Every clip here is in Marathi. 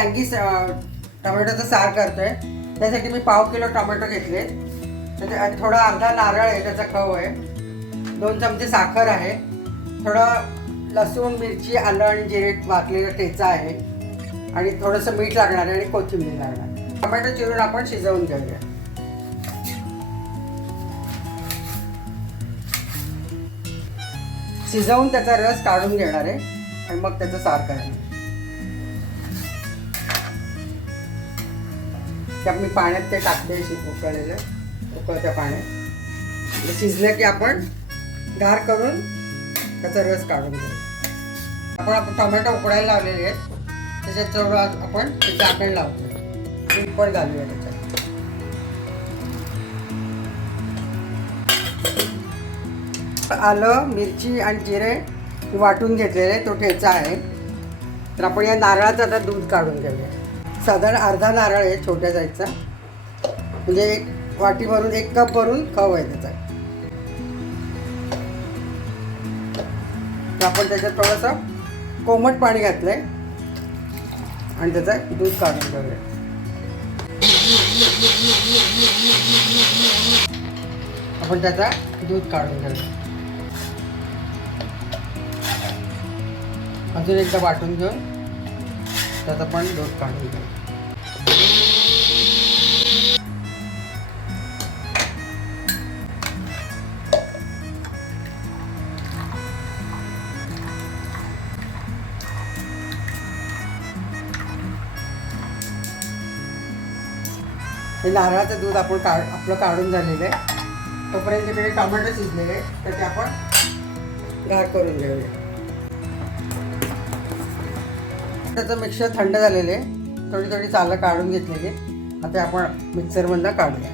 टँगी टोमॅटोचं सार करतोय. त्यासाठी मी 1/2 किलो टोमॅटो घेतले. त्याच्यात थोडा अर्धा नारळ आहे, त्याचा खव आहे, 2 चमचे साखर आहे, थोडं लसूण, मिरची, आलं आणि जिरे वाटलेला ठेचा आहे आणि थोडंसं मीठ लागणार आहे आणि कोथिंबीर लागणार. टोमॅटो चिरून आपण शिजवून घेऊया. शिजवून त्याचा रस काढून घेणार आहे आणि मग त्याचं सार करणार. त्यात मी पाण्यात ते टाकते उकळलेलं, उकळत्या पाण्यात शिजलं की आपण गार करून त्याचा रस काढून घेऊ. आपण टोमॅटो उकडायला लावलेले आहेत, त्याच्यात थोडं आपण ते झाकण लावतो. मीठ पण घालूया त्याच्यात. आलं, मिरची आणि जिरे वाटून घेतलेले तो ठेचा आहे. तर आपण या नारळाचं आता दूध काढून घेऊया. साधारण अर्धा नारळ आहे छोट्या साईजचा, म्हणजे 1 वाटी भरून 1 कप भरून खव आहे त्याचा. तर आपण त्याच्यात थोडंसं कोमट पाणी घातलंय आणि त्याचं दूध काढून घेऊया. आपण त्याचा दूध काढून घेऊया. अजून एकदा वाटून घेऊन त्याचं पण दूध काढून घेऊ. हे नारळाचं दूध आपण आपलं काढून झालेलं आहे. तोपर्यंत तिकडे टोमॅटो शिजलेले आहे, तर ते आपण गार करून घेऊया. त्याचं मिक्सर थंड झालेलं आहे, थोडी थोडी सालं काढून घेतलेली. आता आपण मिक्सरमधनं काढूया.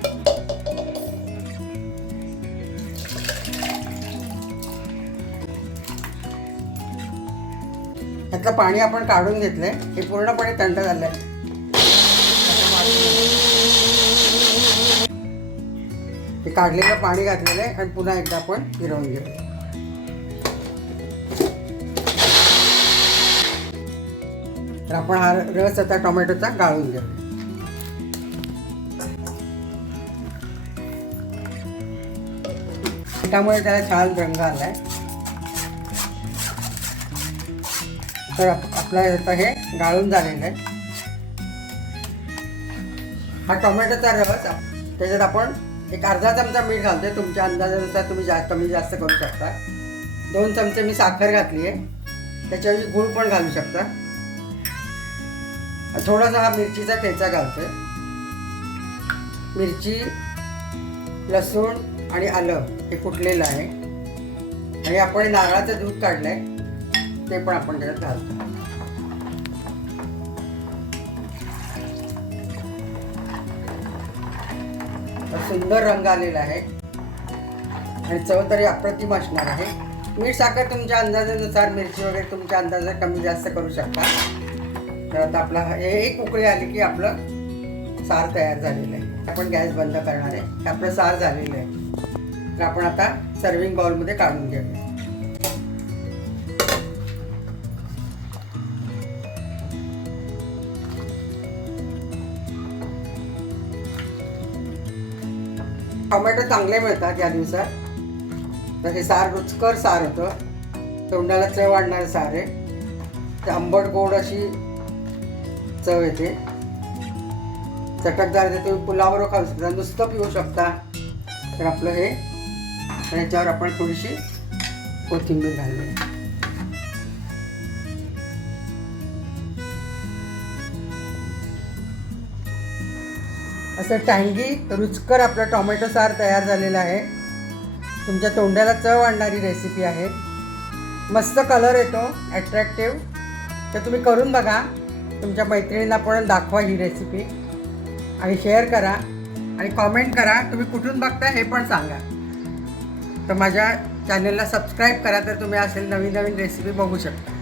त्यातलं पाणी आपण काढून घेतलंय, हे पूर्णपणे थंड झालंय. हे काढलेलं पाणी घातलेलं आहे आणि पुन्हा एकदा आपण फिरवून घेऊया. तर आपण हा रस आता टोमॅटोचा गाळून घेऊया. त्यामुळे त्याला छान रंग आलाय. तर आपला आता हे गाळून झालेलं आहे. हा टोमॅटोचा रस, त्याच्यात आपण 1 अर्धा चमचा मीठ घालतोय. तुमच्या अंदाजानुसार तुम्ही कमी जास्त करू शकता. 2 चमचे मी साखर घातली आहे, त्याच्याऐवजी गूळ पण घालू शकता. थोडासा हा मिरचीचा ठेचा घालतोय. मिरची, लसूण आणि आलं हे कुटलेलं आहे आणि आपण नारळाचं दूध काढलंय ते पण आपण त्याच्यात घालतो. सुंदर रंग आलेला आहे आणि चव तरी अप्रतिम असणार आहे. मीठ साखर तुमच्या अंदाजानुसार, मिरची वगैरे तुमच्या अंदाजात कमी जास्त करू शकता. तर आता आपला हे 1 उकळी आली की आपलं सार तयार झालेलं आहे. आपण गॅस बंद करणार आहे. आपलं सार झालेलं आहे. तर आपण आता सर्विंग बाउलमध्ये काढून घेऊया. टोमॅटो चांगले मिळतात या दिवसात. तर हे सार रुचकर सार होतं, तोंडाला चव वाढणारं सार आहे. ते आंबट गोड अशी चव येते, चटकदार येते. तुम्ही पुलावबरोबर खाऊ शकता, नुसतं पिऊ शकता. तर आपलं हे, याच्यावर आपण थोडीशी कोथिंबीर घालूया. असं टँगी रुचकर आपलं टोमॅटो सार तयार झालेलं आहे. तुमच्या तोंडाला चव आणणारी रेसिपी आहे. मस्त कलर येतो, ॲट्रॅक्टिव्ह. तर तुम्ही करून बघा. तुमच्या मैत्रिणींना पण दाखवा ही रेसिपी आणि शेअर करा आणि कॉमेंट करा. तुम्ही कुठून बघता हे पण सांगा. तर माझ्या चॅनलला सबस्क्राईब करा, तर तुम्ही असेल नवीन नवीन रेसिपी बघू शकता.